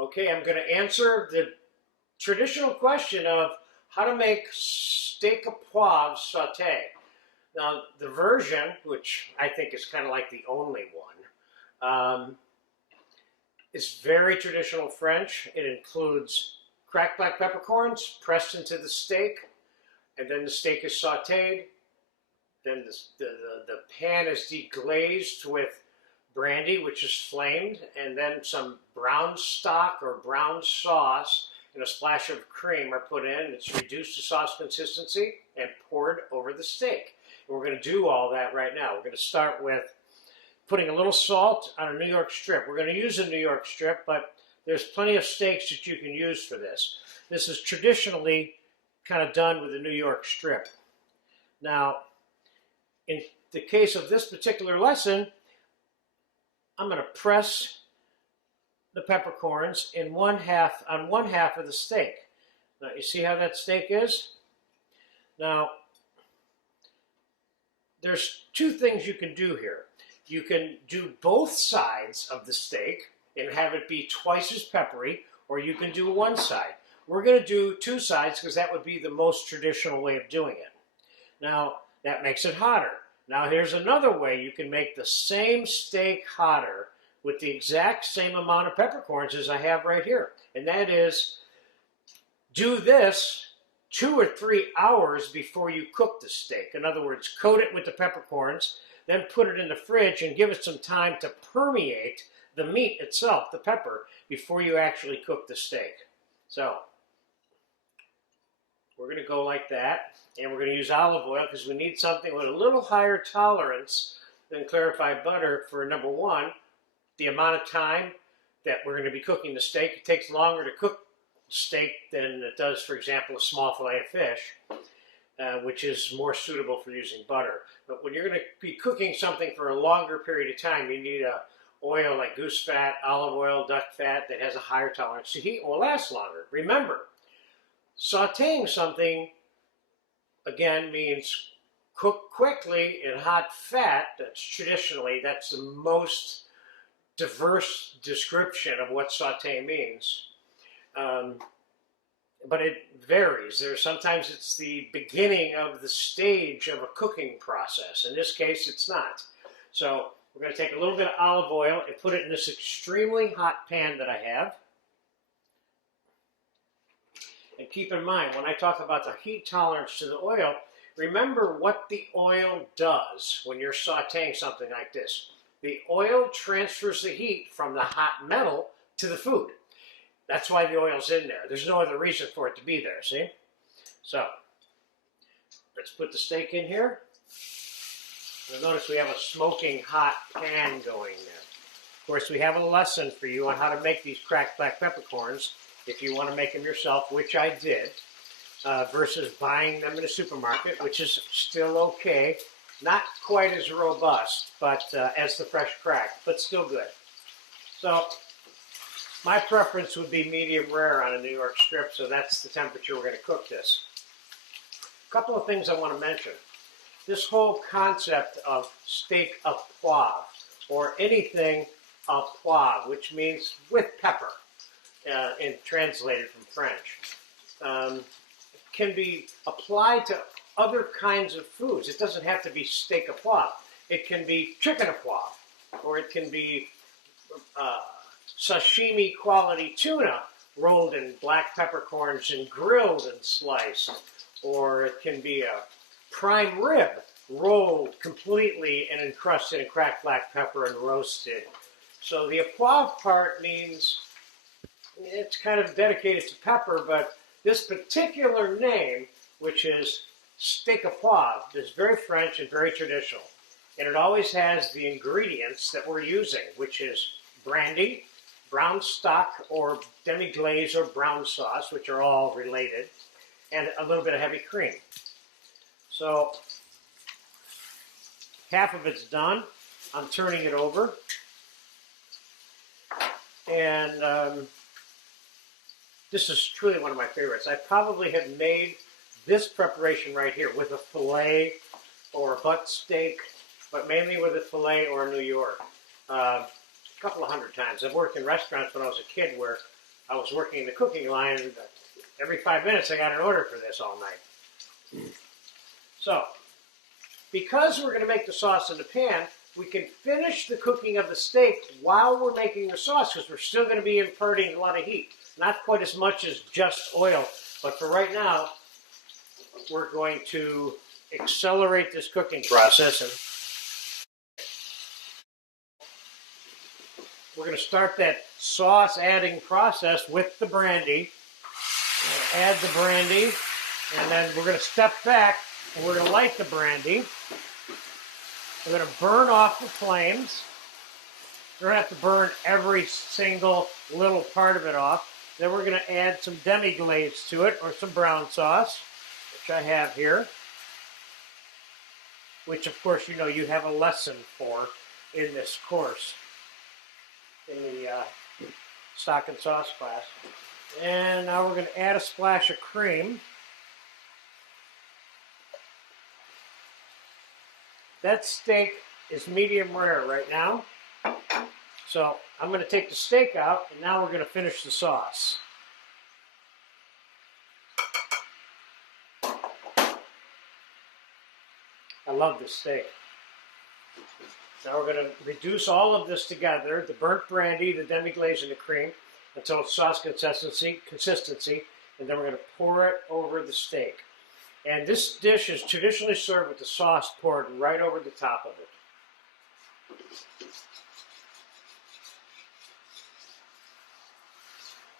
Okay, I'm going to answer the traditional question of how to make steak au poivre sauté. Now, the version, which I think is kind of like the only one, is very traditional French. It includes cracked black peppercorns pressed into the steak, and then the steak is sautéed. Then the pan is deglazed with brandy, which is flamed, and then some brown stock or brown sauce and a splash of cream are put in. It's reduced to sauce consistency and poured over the steak. And we're going to do all that right now. We're going to start with putting a little salt on a New York strip. We're going to use a New York strip, but there's plenty of steaks that you can use for this. This is traditionally kind of done with a New York strip. Now, in the case of this particular lesson, I'm going to press the peppercorns on one half of the steak. Now, you see how that steak is? Now, there's two things you can do here. You can do both sides of the steak and have it be twice as peppery, or you can do one side. We're going to do two sides because that would be the most traditional way of doing it. Now, that makes it hotter. Now, here's another way you can make the same steak hotter with the exact same amount of peppercorns as I have right here. And that is, do this 2 or 3 hours before you cook the steak. In other words, coat it with the peppercorns, then put it in the fridge and give it some time to permeate the meat itself, the pepper, before you actually cook the steak. So, we're going to go like that, and we're going to use olive oil because we need something with a little higher tolerance than clarified butter for, number one, the amount of time that we're going to be cooking the steak. It takes longer to cook steak than it does, for example, a small fillet of fish, which is more suitable for using butter. But when you're going to be cooking something for a longer period of time, you need a oil like goose fat, olive oil, duck fat that has a higher tolerance to heat and will last longer. Remember, sautéing something, again, means cook quickly in hot fat. That's the most diverse description of what sauté means. But it varies. Sometimes it's the beginning of the stage of a cooking process. In this case, it's not. So we're going to take a little bit of olive oil and put it in this extremely hot pan that I have. And keep in mind, when I talk about the heat tolerance to the oil, remember what the oil does when you're sautéing something like this. The oil transfers the heat from the hot metal to the food. That's why the oil's in there. There's no other reason for it to be there, see? So, let's put the steak in here. You'll notice we have a smoking hot pan going there. Of course, we have a lesson for you on how to make these cracked black peppercorns if you want to make them yourself, which I did, versus buying them in a supermarket, which is still okay. Not quite as robust, but as the fresh cracked, but still good. So, my preference would be medium rare on a New York strip, so that's the temperature we're going to cook this. A couple of things I want to mention. This whole concept of steak au poivre, or anything au poivre, which means with pepper, and translated from French, can be applied to other kinds of foods. It doesn't have to be steak au poivre. It can be chicken au poivre, or it can be sashimi quality tuna rolled in black peppercorns and grilled and sliced, or it can be a prime rib rolled completely and encrusted in cracked black pepper and roasted. So the au poivre part means it's kind of dedicated to pepper, but this particular name, which is steak au poivre, is very French and very traditional. And it always has the ingredients that we're using, which is brandy, brown stock or demi-glaze or brown sauce, which are all related, and a little bit of heavy cream. So half of it's done. I'm turning it over. And this is truly one of my favorites. I probably have made this preparation right here with a filet or a butt steak, but mainly with a filet or a New York. A couple of hundred times. I've worked in restaurants when I was a kid where I was working the cooking line, and every 5 minutes I got an order for this all night. So, because we're going to make the sauce in the pan, we can finish the cooking of the steak while we're making the sauce, because we're still going to be imparting a lot of heat. Not quite as much as just oil, but for right now, we're going to accelerate this cooking process. And we're going to start that sauce adding process with the brandy. Add the brandy, and then we're going to step back and we're going to light the brandy. We're going to burn off the flames. We're going to have to burn every single little part of it off. Then we're going to add some demi-glaze to it, or some brown sauce, which I have here, which of course you know you have a lesson for in this course, in the stock and sauce class. And now we're going to add a splash of cream. That steak is medium rare right now. So I'm going to take the steak out, and now we're going to finish the sauce. I love this steak. Now we're going to reduce all of this together, the burnt brandy, the demi-glaze, and the cream, until it's sauce consistency, and then we're going to pour it over the steak. And this dish is traditionally served with the sauce poured right over the top of it.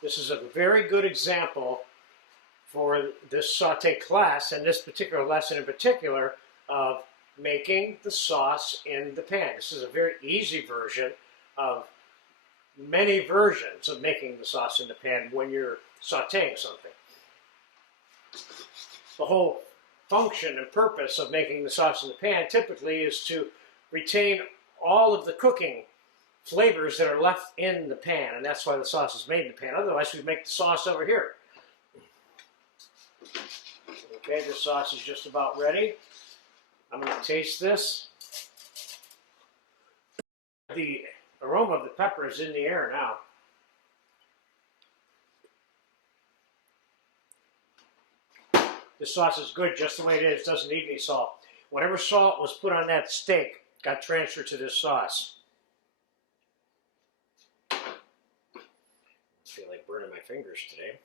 This is a very good example for this sauté class, and this particular lesson in particular, of making the sauce in the pan. This is a very easy version of many versions of making the sauce in the pan when you're sautéing something. The whole function and purpose of making the sauce in the pan typically is to retain all of the cooking flavors that are left in the pan, and that's why the sauce is made in the pan. Otherwise, we'd make the sauce over here. Okay, the sauce is just about ready. I'm going to taste this. The aroma of the pepper is in the air now. This sauce is good just the way it is. Doesn't need any salt. Whatever salt was put on that steak got transferred to this sauce. I feel like burning my fingers today.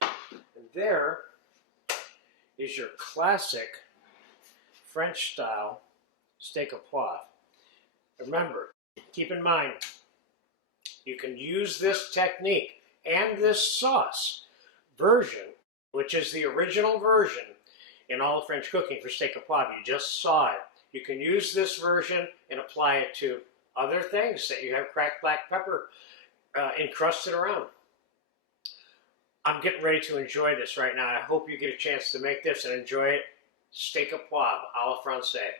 And there is your classic French-style steak au poivre. Remember, keep in mind, you can use this technique and this sauce version, which is the original version in all of French cooking for steak au poivre. You just saw it. You can use this version and apply it to other things that you have cracked black pepper encrusted around. I'm getting ready to enjoy this right now. I hope you get a chance to make this and enjoy it. Steak au poivre, à la française.